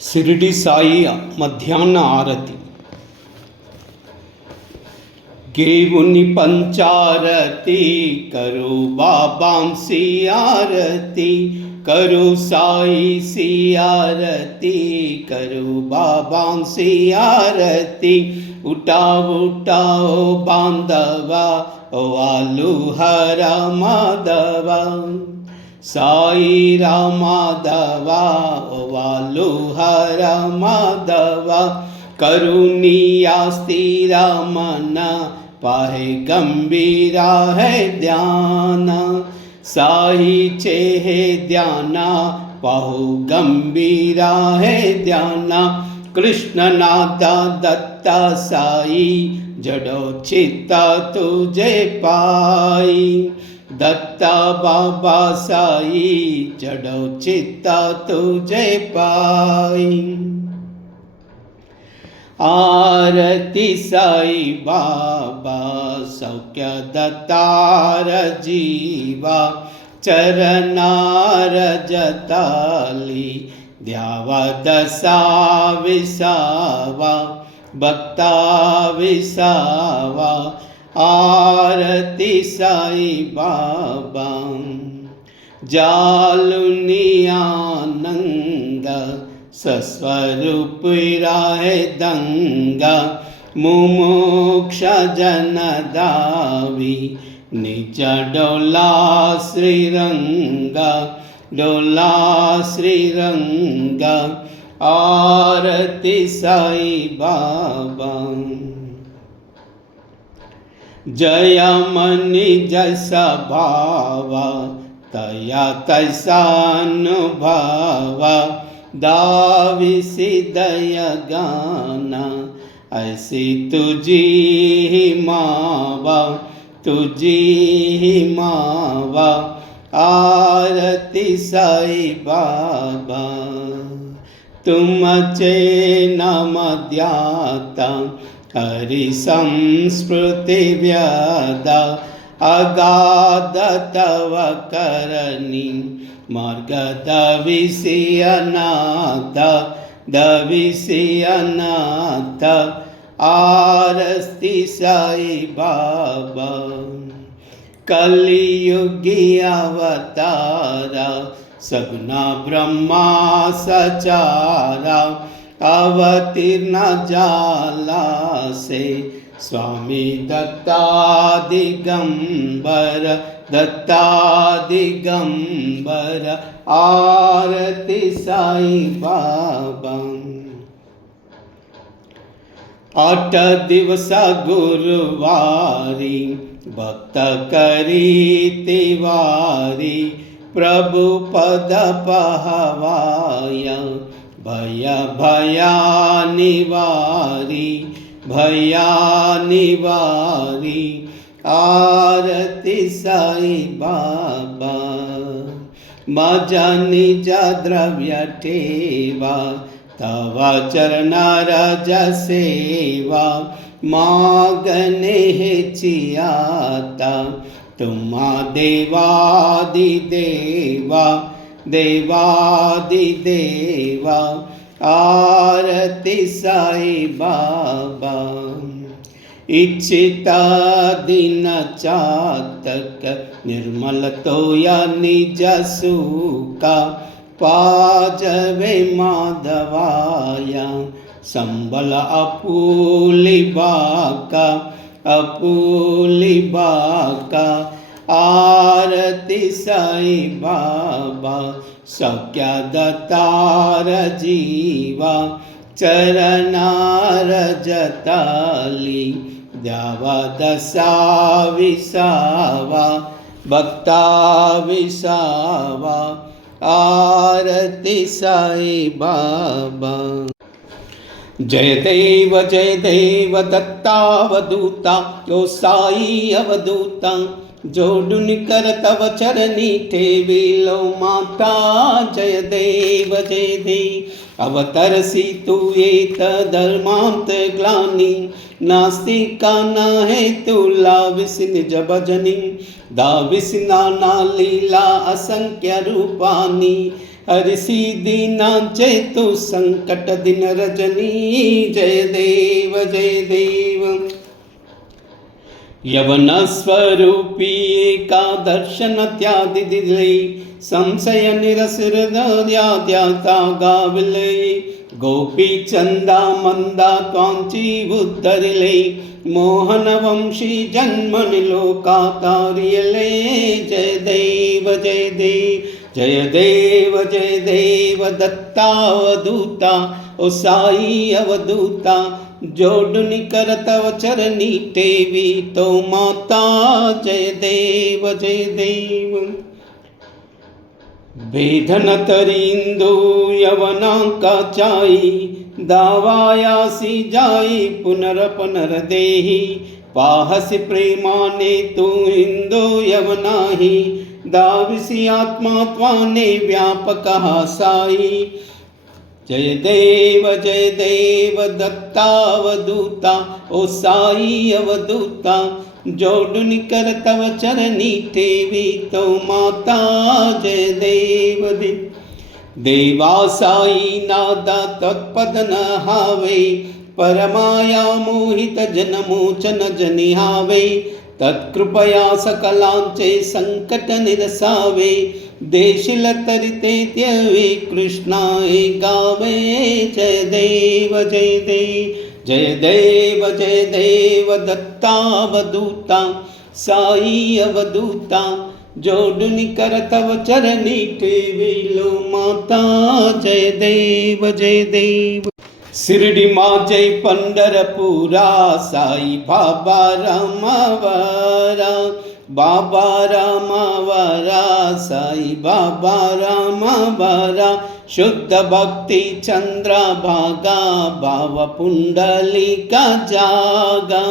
ಶಿರಡಿ ಸಾಯಿಯ ಮಧ್ಯಾಹ್ನ ಆರತಿ. गेवुनि पंचारती करो बाबांसी आरती, करो साई सी आरती, करो बाबांसी आरती। उठाओ उठाओ बांधवा ओ आलू हरा माधवा, साई रामाधवा ओ आलू हरा माधवा। करुणिया स्थिरा मना पाहे गंभीरा है ध्यान, साई चेहे ध्याना पाहु गंभीरा है ध्याना। कृष्ण नादा दत्ता साई जड़ो चित्ता तुझे पाई, दत्ता बाबा साई जड़ो चित्ता तुझे पाई। आरती साई बाबा सौख्य दत्तार जीवा, चरनार जताली द्यावा दसा विसावा, भक्ता विसावा। आरती साई बाबा जालुनी आनंद सस्वरूप राहे दंगा, मुमुक्ष जन दावी निज डोला श्रीरंगा, डोला श्रीरंगा। आरती साई बाबा जय मनि जैसा भावा, तया तैसा अनुभवा। दाविसी दया गाना ऐसी तुझी ही मावा, तुझी ही मावा। आरती साई बाबा तुम चे नम ध्याता, हरि संस्कृति व्यादा। अगाध तव करणी मार्ग दविसी अनाथ, दविसी अनाथ। आरती साई बाबा कलियुगी अवतारा, सगुना ब्रह्मा सचारा। अवतीर्ण जाला से स्वामी दत्ता दिगंबर, दत्ता दिगंबर। आरती साई बाबा 8 दिवस गुरुवारी, भक्त करी तिवारी। प्रभु पद पहवाया, भय भया निवारी, भया निवारी। आरती साई बाबा मजा निज द्रव्य ठेवा, तवा चरण रज सेवा। मागने हेचियाता तुम्हा देवादि देवा, देवादि देवा। आरती साई बाबा इच्छिता दिन चातक, निर्मल तोया निज सुका। पाजवे माधवाया संबल अपूली बाका, अपूली बाका। आरती साई बाबा सौख्य दत्तार जीवा, चरनार जताली द्यावा दसा विसावा, भक्ता विसावा। आरती साई बाबा जय देव दत्तावधूता, यो साई अवधूता। जोडुन कर तव चरणी ठेविलो माता, जय देव अवतरसी तू एत धर्मांत ग्लानी। नास्तिका न है तुला विसिन जबजनी, दाविसिना ना लीला असंख्य रूपानी। हरिषि दीनांचे तु संकट दिन रजनी जय देव जय देव। यवन स्वरूपी एका दर्शन त्यादि दिले संशय निरसृदयाद्याता गाविले गोपी चंदा मंदा त्वांची उद्धरिले मोहन वंशी जन्मनि लोकातारियले जय देव जय देव जय देव जय देव दत्तावधूता ओ साई अवधूता जोडुनि कर तव चरणी टेवी तो माता जय देव जय देव। भेदन तरींदो यवनांका चाई दावायासी जाई पुनर देही पाहसि प्रेमाने तू इंदो यवनाही दाविसी आत्मा त्वाने व्यापक साई जय देव दत्तावधूता ओ साई अवधूता जोडुनि कर तव चरणी टेवी तो माता जय देव देव। देवा साई नादा तत्पद न हावे परमाया मोहित जनमोचन जनिहावे तत्कृपया सकलांचे संकट निरसावे देशिल तरिते त्यवे कृष्णाए गावे जय देव जय देव जय देव जय देव दत्तावधूता साई अवधूता जोडुनि कर तव चरणी टेविलो माता जय देव जय देव। शिरडी माँ जय पंढरपुरा साई बाबा रामावरा बाबा रामावरा साई बाबा रामावरा शुद्ध भक्ति चंद्र भागा भाव पुंडलिका जागा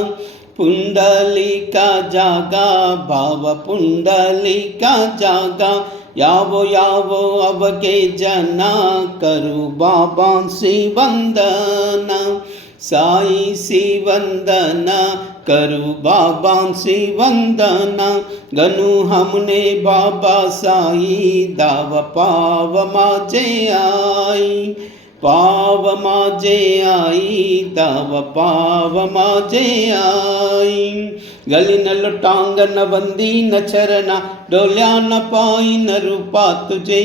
पुंडलिका जागा भाव पुंडलिका जागा यावो यावो अब के जना करू बाबा सी वंदना साई सी वंदना करू बाबा सी वंदना गनु हमने बाबा साई दाव पाव माजे आई पाव माजे आई दाव पाव माजे आई गली न लुटांग न बंदी न चरना डोल्या न पाई न रूपा तुझे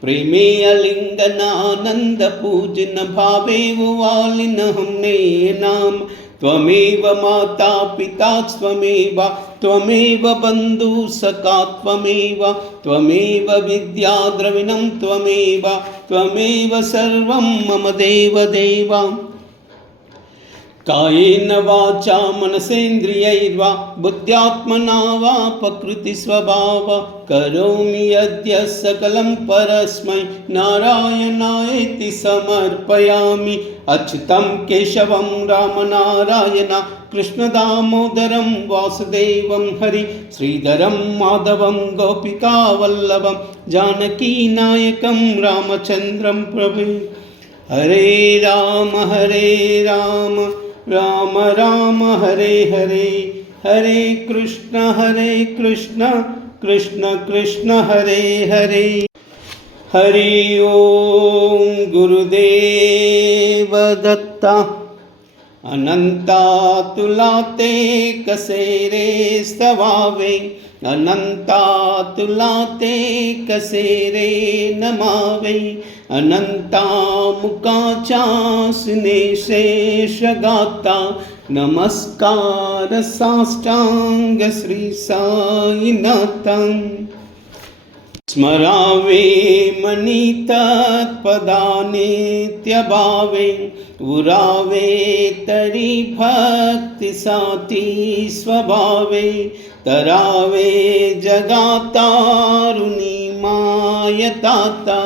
प्रेमे अलिंगन आनंद पूजन भावे वालिन हमने नाम त्वमेव माता पिता त्वमेव बंधु सखा त्वमेव विद्या द्रविणं त्वमेव सर्वं मम देव देवा। कायेन वाचा मनसेन्द्रियैर्वा बुद्ध्यात्मना वा प्रकृतिस्वभाव करोमि यद्य सकलं परस्मै नारायणायेति समर्पयामि। अच्युतं केशवं रामनारायण कृष्णदामोदरं वासुदेवं हरि श्रीधरं माधवं गोपिकावल्लभं जानकीनायकं रामचन्द्रं प्रभु। हरे राम राम राम हरे हरे हरे कृष्ण कृष्ण कृष्ण हरे हरे। हरि ओम गुरुदेव दत्ता अनंता तुलाते कसेरे स्तवावे अनंता तुलाते कसेरे नमावे अनंता मुकाचासने शेषगाता नमस्कार साष्टांग श्री साईनाथं। स्मरावे मनी तत्पदानित्यभावे उरावे तरी भक्ति साती स्वभावे तरावे जगातारुणी मायताता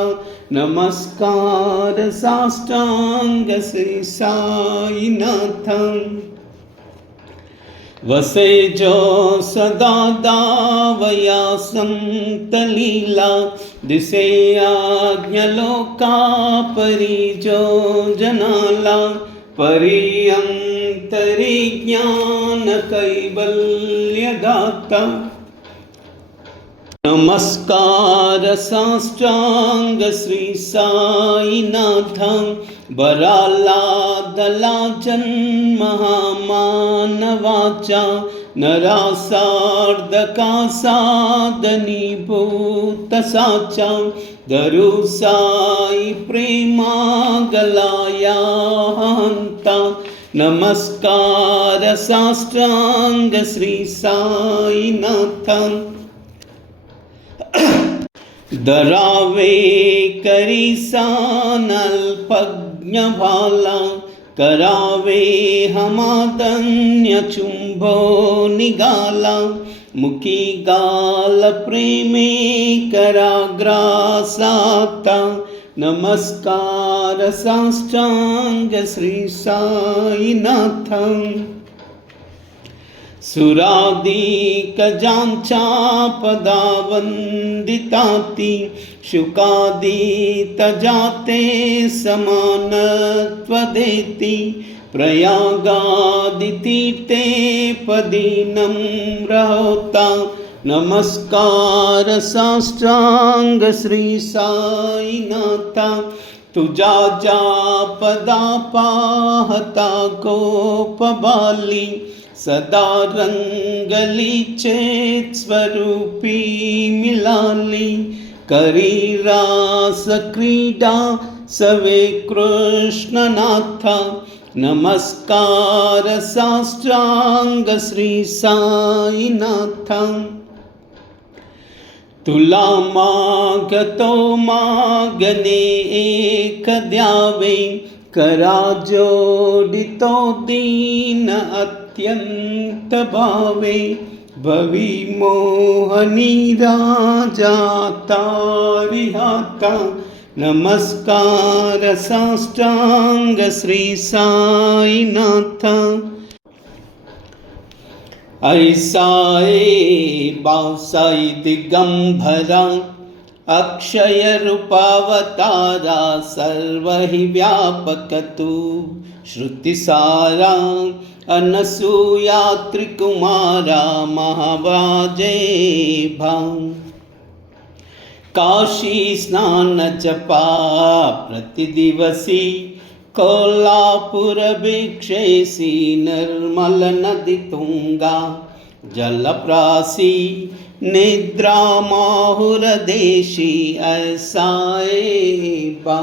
नमस्कार साष्टांग श्री साईनाथं। वसे जो सदा दावया संतलीला दिसे आज्ञलोका परि जो जनाला परियंतरि ज्ञान कैवल्य दाता नमस्कार साष्टांग श्री साईनाथ बराला दला जन्महामानवाचा नरासार्धका साधनीभूत साचा दरु साई प्रेमा गलाया हंता नमस्कार साष्टांग श्री साईनाथ धरावे करीसानल्पज्ञ भाला करावे हमादन्य चुंबो निगाला मुखी गाल प्रेमे कराग्रासाता नमस्कार साष्टांग श्री साईनाथ सुरादिकजांचा पदावंदिताति शुकादितजाते समानत्वदेति प्रयागादितीर्थे पदीनं रहोता नमस्कार साष्टांग श्री साईनाथ तुझा जा पदा पाहता गोपबाली सदा रंगली चेत स्वरूपी मिलाली करी रास क्रीडा सवे कृष्णनाथ नमस्कार साष्टांग श्री साईनाथ तुला मागतो मागणे एक द्यावे करा जोडितो दीन अत्यंत भावे भवी मोहनी राजा तारिहाता नमस्कार साष्टांग श्री साईनाथ ऐसाए बासाई दिगंबरा अक्षय रूपावतारा सर्व ही व्यापक तू श्रुतिसारा अनसूया त्रिकुमारा महावाजे भां काशी स्नान जपा प्रतिदिवसी कोल्हापुर भिक्षेसी निर्मल नदी तुंगा जलप्रासी निद्रा माहुर देशी ऐसाए बा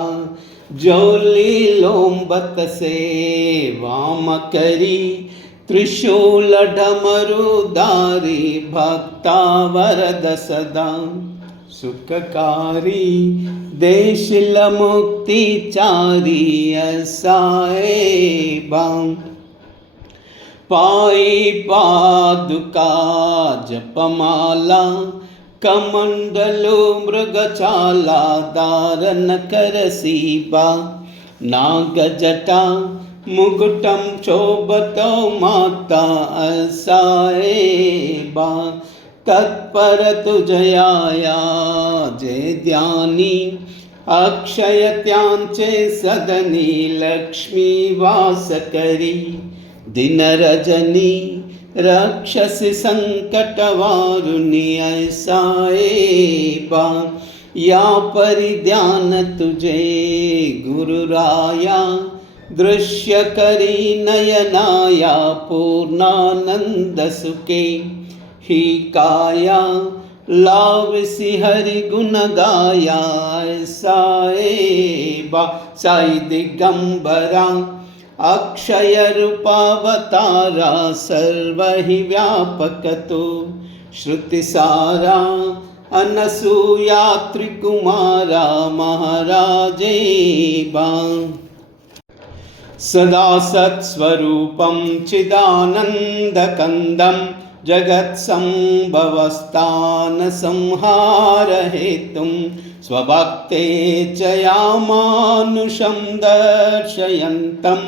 जोली लोंबत से वाम करी त्रिशूल ढमरुदारी भक्ता वरद सदा सुखकारी देशिल मुक्तिचारी ऐसाए बाम पाई पादुका जपमाला कमंडलो मृगचाला दारन करसीबा नागजटा मुकुटम शोभतो माता ऐसाए बा तत्पर तुझयाया जय ध्यानी अक्षय त्यांचे सदनी लक्ष्मी वास करी दिन रजनी रक्षसी संकट वारुणी ऐसाए बा या परिध्यान तुझे गुरुराया दृश्य करी नयनाया पूर्णानंद सुखे ही काया लावसी हरि गुण गाया ऐसाए बा साई दिगंबरा अक्षय रूपावतारा सर्व ही व्यापक तो श्रुतिसारा अनसूया त्रिकुमारा महाराजे बा सदा सत्स्वरूपं चिदानन्दकन्दं जगत्सम्भवस्थान संहार हेतुं स्वभक्ते च यामानुषं दर्शयन्तं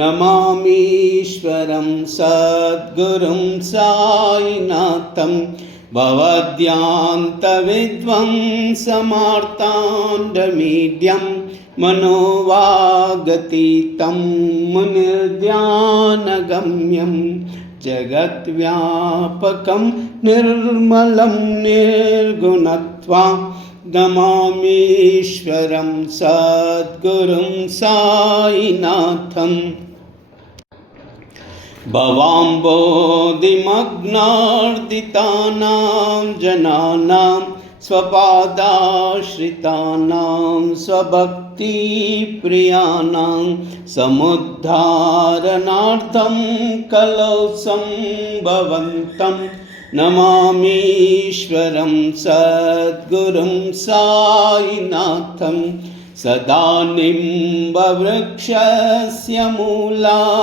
नमामीश्वरं सद्गुरुं साईनाथं भवद्यान्तविध्वंसमार्ताण्डमीड्यं मनोवागतीतं मुनिर्ध्यानगम्यं जगद्व्यापकं निर्मलं निर्गुणत्वं नमामीश्वरं सद्गुरुं साईनाथम्। भवाम्बोधिमग्नार्दितानां जनानां स्वपादाश्रितानां स्वभक्तिप्रियाणां समुद्धारणार्थं कलौ सम्भवन्तं नमामीश्वरं सद्गुरुं साईनाथम्। सदा निम्बवृक्षस्य मूलादिवासात्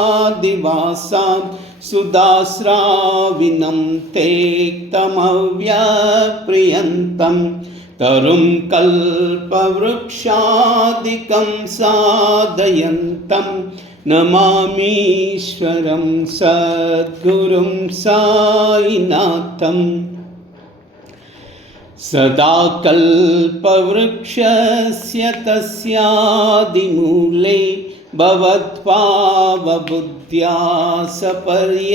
सुधास्राविनं तेक्तमव्यप्रियन्तं तरुं कल्पवृक्षादिकं साधयन्तं नमामीश्वरं सद्गुरुं साईनाथम्। सदा कल्पवृक्षस्य तस्यादिमूले भवत्पावबुद्ध्या सपर्यादिसेवां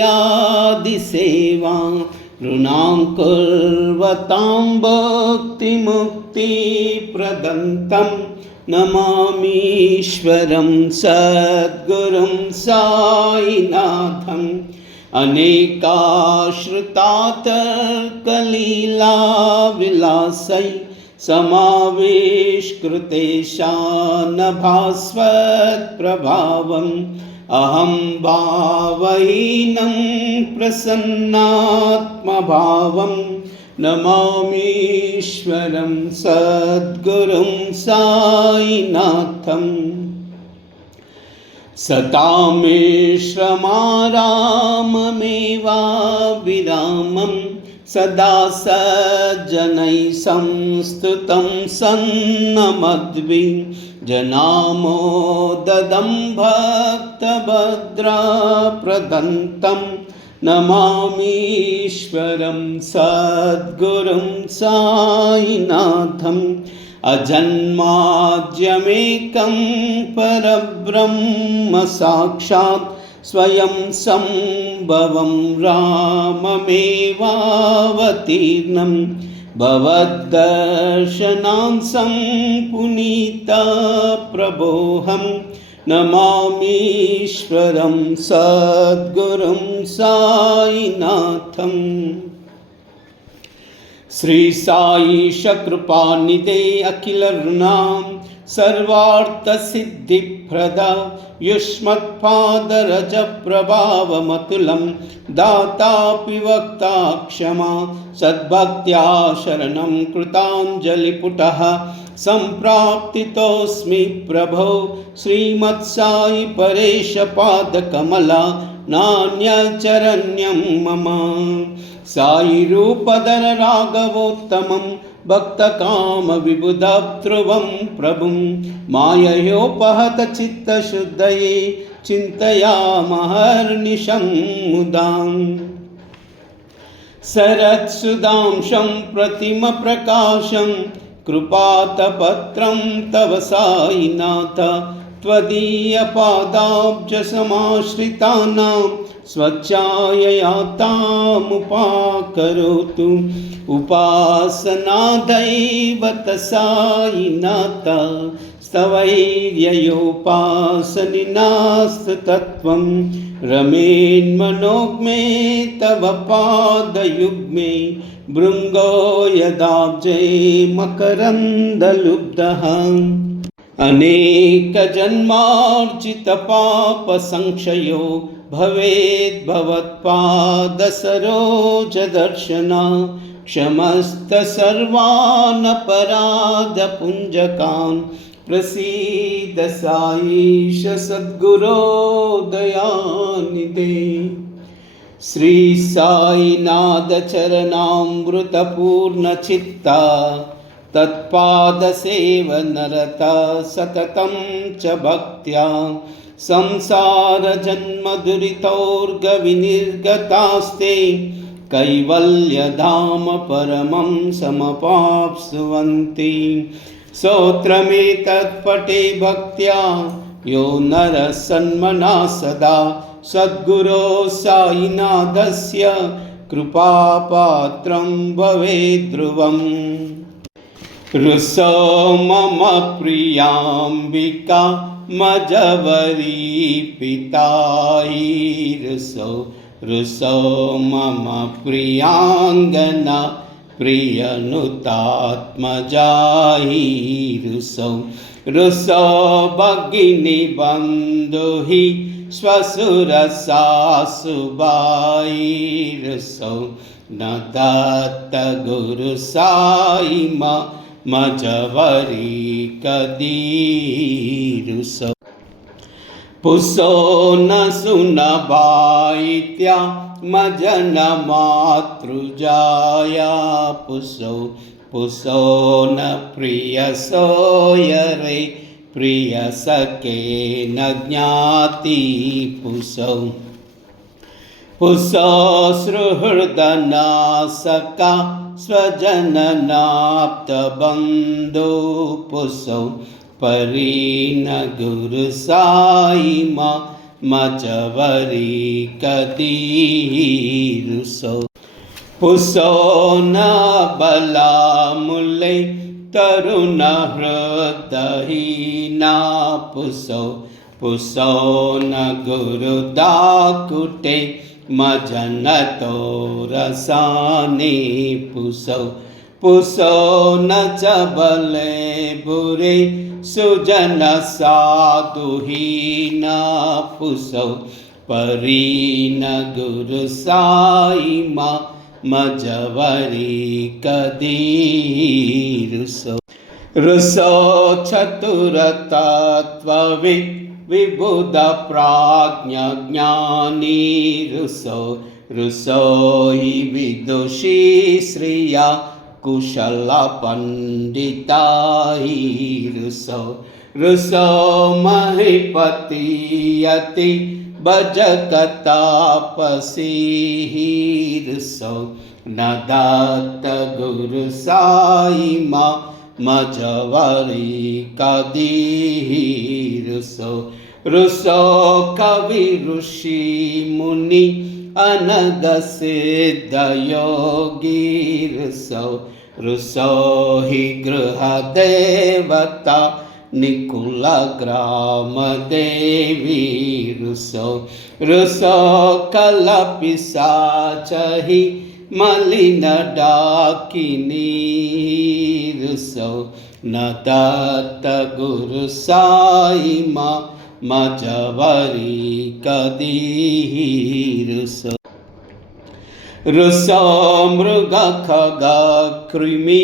ऋणां कुर्वतां भक्तिमुक्तिप्रदन्तं नमामीश्वरं सद्गुरुं साईनाथम्। अनेकाश्रितातर्कलीलाविलासै समाविष्कृतेशानभास्वत्प्रभावम् अहं भावहीनं प्रसन्नात्मभावं नमामीश्वरं सद्गुरुं साईनाथम्। सतामिश्रमाराममेवाविरामं सदा सज्जनैः संस्तुतं सन्नमद्भि जनामोददं भक्तभद्रप्रदन्तं नमामीश्वरं सद्गुरुं साईनाथम्। अजन्माद्यमेकं परब्रह्म साक्षात् स्वयं सम्भवं राममेवावतीर्णं भवद्दर्शनान्सं पुनीतप्रभोऽहं नमामीश्वरं सद्गुरुं साईनाथम्। श्री साईश कृपानिधे अखिलऋणां सर्वार्थसिद्धिप्रदा युष्मत्पादरजप्रभावमतुलं दातापि वक्ता क्षमा सद्भक्त्या शरणं कृताञ्जलिपुटः सम्प्राप्तितोऽस्मि प्रभो श्रीमत्साई परेशपादकमला नान्यचरण्यं मम। साई रूपधर राघवोत्तमं भक्तकामविबुधध्रुवं प्रभुं माययोपहत चित्तशुद्धये चिन्तयामहर्निशं मुदाम्। शरत्सुधांशं प्रतिमप्रकाशं कृपातपत्रं तव साईनाथ त्वदीयपादाब्जसमाश्रितानां स्वच्छाययातामुपाकरोतु उपासनादैवत साईनाथ स्तवैर्ययोपासनिनास्तत्वं रमेन्मनोग्मे तव पादयुग्मे भृङ्गो यदाब्जे मकरन्दलुब्धः। अनेकजन्मार्जितपापसंक्षयो भवेद्भवत्पादसरोजदर्शना क्षमस्त सर्वान् अपराधपुञ्जकान् प्रसीद साईश सद्गुरो दयानिधे। श्री साईनाथ चरणामृतपूर्णचित्ता तत्पादसेवनरता सततं च भक्त्या संसारजन्मदुरितोर्गविनिर्गतास्ते कैवल्यधाम परमं समपाप्स्यन्ति। स्तोत्रमेतत्पठे भक्त्या यो नरः सन्मनः सदा सद्गुरो साईनाथस्य कृपापात्रं भवेद्ध्रुवम् रुसो मम प्रियाम्बिका मजवरी पितायि रुसो मम प्रियांगना प्रियनुतात्मजायि रुसो भगिनी बन्धुहि श्वशुरसासुबायि रुसो न दत्त गुरु साई मजवरी कदी रुसो पुसो न सुनबाइत्या मजन मातृजाया पुसो न प्रिय सोयरे प्रिय सके न ज्ञाति पुसो सुहृदनासका स्वजननाप्तबन्धो पुसो परीन गुरु साई मजवरी कदी रुसो पुसो न बला मुले तरुण हृदहीना पुसो न गुरु दाकुटे मजन तो रसाने पुसो न चबले बुरे सुजन साधुहीना पुसो परीन गुरु साई मजवरी कदी रुसो चतुर तत्ववित् विबुध प्राज्ञ ज्ञानी रुसो हि विदुषी श्रिया कुशल पंडिता रुसो महीपति यति भजक तापसी रुसो न दत्त गुरु साई मजवरी कदी रुसो कवि ऋषि मुनि अनग सिद्ध योगी रुसो हि गृह देवता निकुल ग्राम देवी रुसो कल पिशाचहि मलिन डाकिनी रुसो न दत्त गुरु साई मजवरी कदी रुसो मृग खग कृमि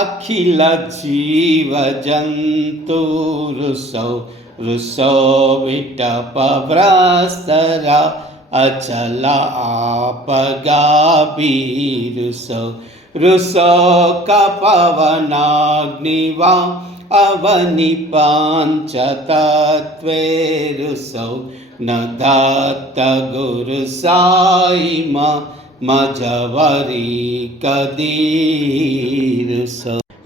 अखिल जीव जंतु रुसो विटप भ्रस्तरा अचल आपगाबी रुसो कपवनाग्निवा अवनि पांचतत्वे रुसो न दत्त गुरु साई मजवरी कदी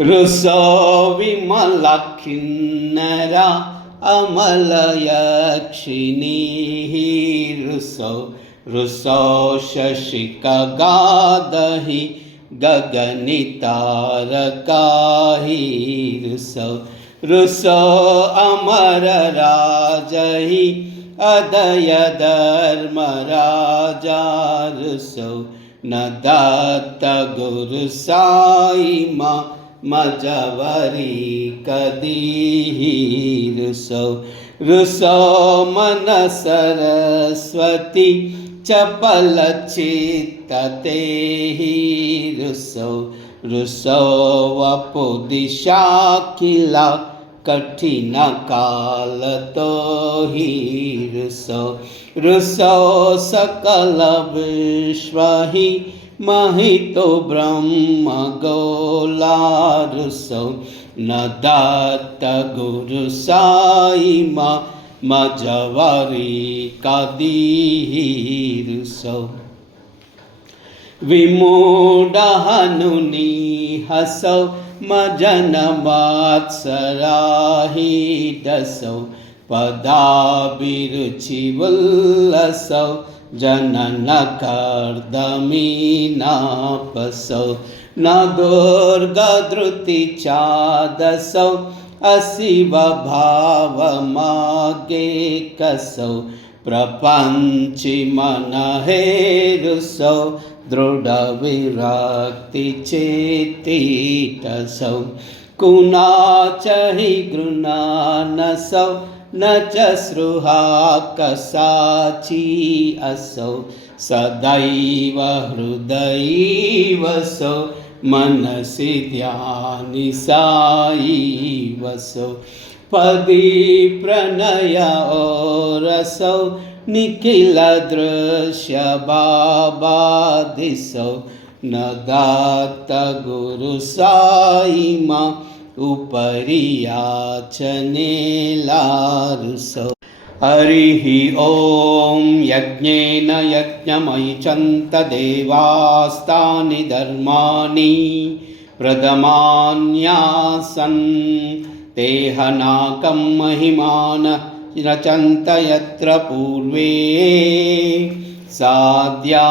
रुसो विमल किन्नरा अमल यक्षिणी रुसो शशिक गादहि गगनि तारकाहि रुसो अमर राजहि अदय धर्म राजा रुसो न दत्त गुरु साई मजवरी कदी रुसो मन सरस्वती चपल चित्तते रुसो वपु दिशा किला कठिन काल तो ही रुसो सकल विश्व ही महितो ब्रह्म गोला रुसो न दत्त गुरु साई मजवरी कदी विमूढ़ हनुनी हसौ मजन मात्सराही दसौ पदाभिरुचि वल्लसौ जननकर्दमीनापसौ न दुर्गधृतिचादसौ अशिवभावमागेकसौ प्रपञ्चिमनहेरुसौ दृढविरक्तिचेतीटसौ कुनाच हि गृणानसौ न च स्रुहा कसाची असौ सदैव हृदयैवसौ मनसि ध्यानि साईवसौ पदी प्रणयोरसौ निखिल दृश्य बाबादिसौ न दात गुरु साईमा उपरि याचनेलारुसौ हरिः ॐ यज्ञेन यज्ञमयिचन्त देवास्तानि धर्माणि प्रथमान्यासन् तेहनाकं महिमान रचन्त यत्र पूर्वे साध्या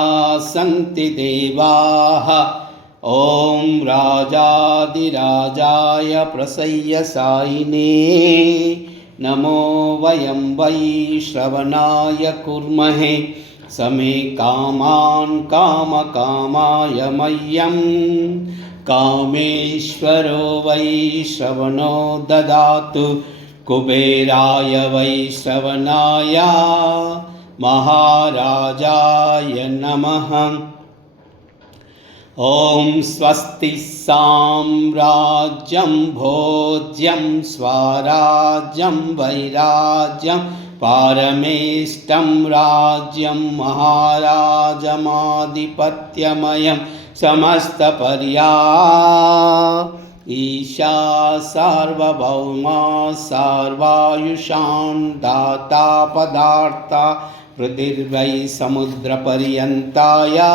सन्ति देवाः ॐ राजाधिराजाय प्रसय्य सायिने नमो वयं वै श्रवणाय कुर्महे समे कामान् कामकामाय मह्यं कामेश्वरो वै श्रवणो ददातु कुबेराय वै श्रवणाय महाराजाय नमः। ॐ स्वस्ति साम्राज्यं भोज्यं स्वराज्यं वैराज्यं पारमेष्टं राज्यं महाराजमाधिपत्यमयं समस्तपर्या ईशा सार्वभौमा सर्वायुषां दाता पदार्था पृथिर्वै समुद्रपर्यन्ताया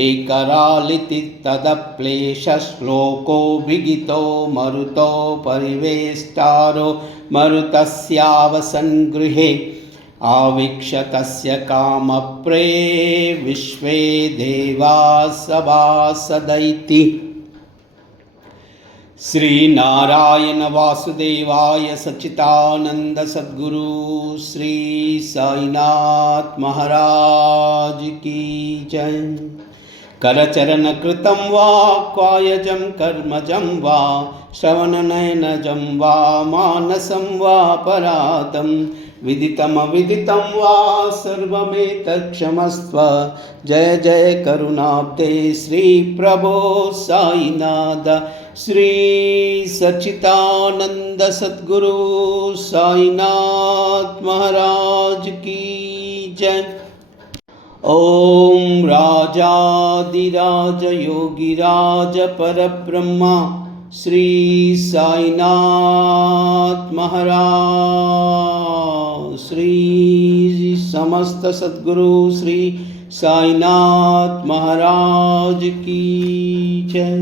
एकरालिति तदप्लेशश्लोको विगितो मरुतो परिवेष्टारो मरुतस्यावसन्गृहे आवीक्ष्य तस्य कामप्रे विश्वे देवा सभासदैति। श्रीनारायण वासुदेवाय सच्चिदानंद सद्गुरु श्री साईनाथ महाराज की जय। करचरण कृतं वा कायजं कर्मजं वा श्रवणनयनजं वा मानसं वा परातं विदितमविदितं वा सर्वमेतत्क्षमस्व। जय जय करुणाब्दे श्री प्रभो साईनाथ श्री सच्चिदानंद सद्गुरु साईनाथ महाराज की जय। ओम राजाधिराज योगिराज परब्रह्मा श्री साईनाथ महाराज श्री समस्त सद्गुरु श्री साईनाथ महाराज की जय।